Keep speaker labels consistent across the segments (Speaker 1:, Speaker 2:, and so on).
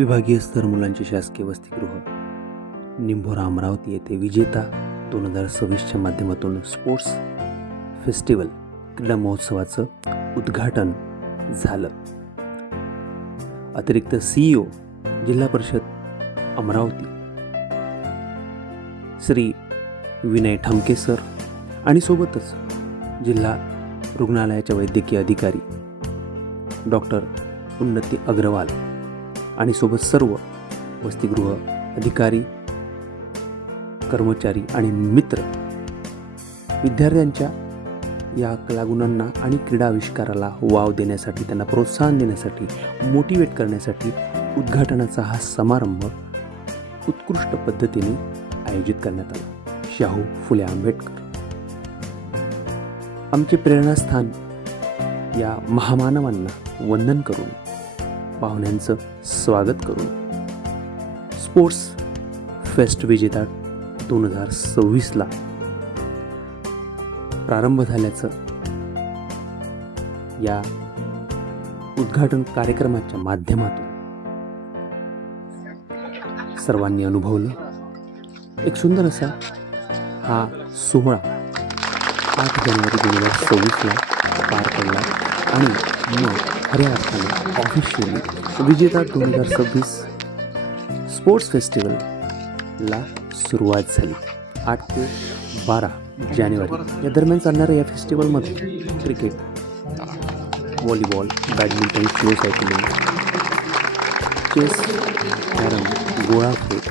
Speaker 1: विभागीय स्तर मुलांचे शासकीय वसतिगृह. निंभोरा अमरावती येथे विजेता दोन हजार सव्वीसच्या माध्यमातून स्पोर्ट्स फेस्टिवल क्रीडा महोत्सवाचं उद्घाटन झालं. अतिरिक्त सीईओ जिल्हा परिषद अमरावती. श्री विनय ठमके सर आणि सोबतच जिल्हा रुग्णालयाच्या वैद्यकीय अधिकारी डॉक्टर उन्नती अग्रवाल. आणि सोबत सर्व वसतिगृह अधिकारी कर्मचारी आणि मित्र विद्यार्थ्यांच्या या कलागुणांना आणि क्रीडा आविष्काराला वाव देण्यासाठी त्यांना प्रोत्साहन देण्यासाठी मोटिवेट करण्यासाठी उद्घाटनाचा हा समारंभ उत्कृष्ट पद्धतीने आयोजित करण्यात आला. शाहू फुले आंबेडकर. आमचे प्रेरणास्थान या महामानवांना वंदन करून पाहुण्यांचं स्वागत करून. स्पोर्ट्स फेस्ट विजेता दोन हजार सव्वीसला प्रारंभ झाल्याचं या उद्घाटन कार्यक्रमाच्या माध्यमातून सर्वांनी अनुभवलं. एक सुंदर असा हा सोहळा आठ जानेवारी दोन हजार सव्वीसला पार पडला आणि मग खऱ्या अर्थाने ऑफिशियली विजेता दोन हजार सव्वीस स्पोर्ट्स फेस्टिवलला सुरुवात झाली. आठ ते बारा जानेवारी या दरम्यान चालणाऱ्या या फेस्टिवलमध्ये cricket volleyball badminton slow cycling chess carrom गोळाफेक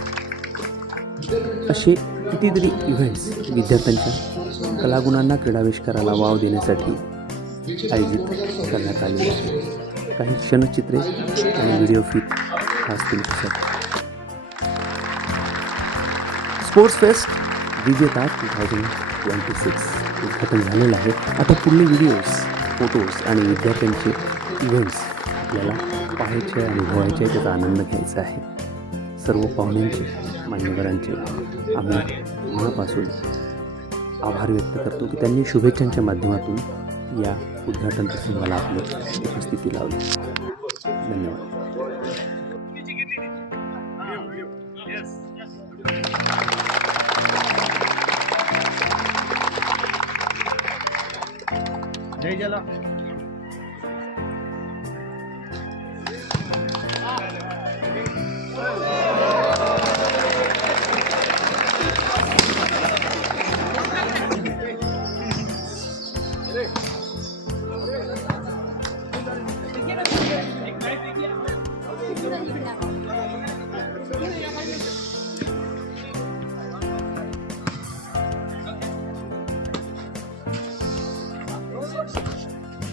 Speaker 1: असे कितीतरी इव्हेंट्स विद्यार्थ्यांच्या कलागुणांना क्रीडाविष्काराला वाव देण्यासाठी आयोजित करण्यात आली आहे. काही क्षणचित्रे आणि व्हिडिओ फीत असतील स्पोर्ट्स फेस्ट विजेता टू थाउजंड ट्वेंटी सिक्स उद्घाटन झालेलं आहे. आता पुढले व्हिडिओज फोटोज आणि विद्यार्थ्यांचे इव्हेंट्स आपल्याला पाहायचे आणि अनुभवायचे त्याचा आनंद घ्यायचा आहे. सर्व पाहुण्यांचे मान्यवरांचे आम्ही मनापासून आभार व्यक्त करतो की त्यांनी शुभेच्छांच्या माध्यमातून या उद्घाटन प्रसंगाला आपली उपस्थिती लावली. धन्यवाद.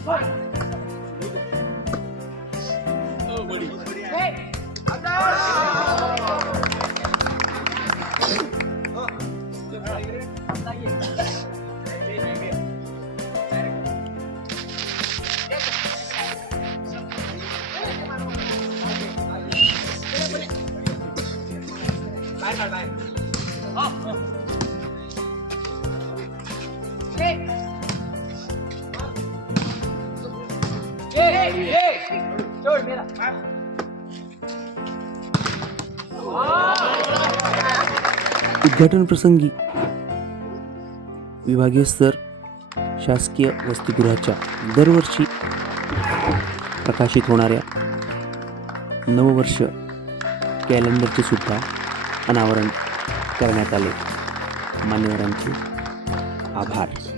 Speaker 2: Bye, bye, bye.
Speaker 1: उद्घाटन प्रसंगी विभागीय स्तर शासकीय वसतिगृहाच्या दरवर्षी प्रकाशित होणाऱ्या नववर्ष कॅलेंडरचे सुद्धा अनावरण करण्यात आले. मान्यवरांचे आभार.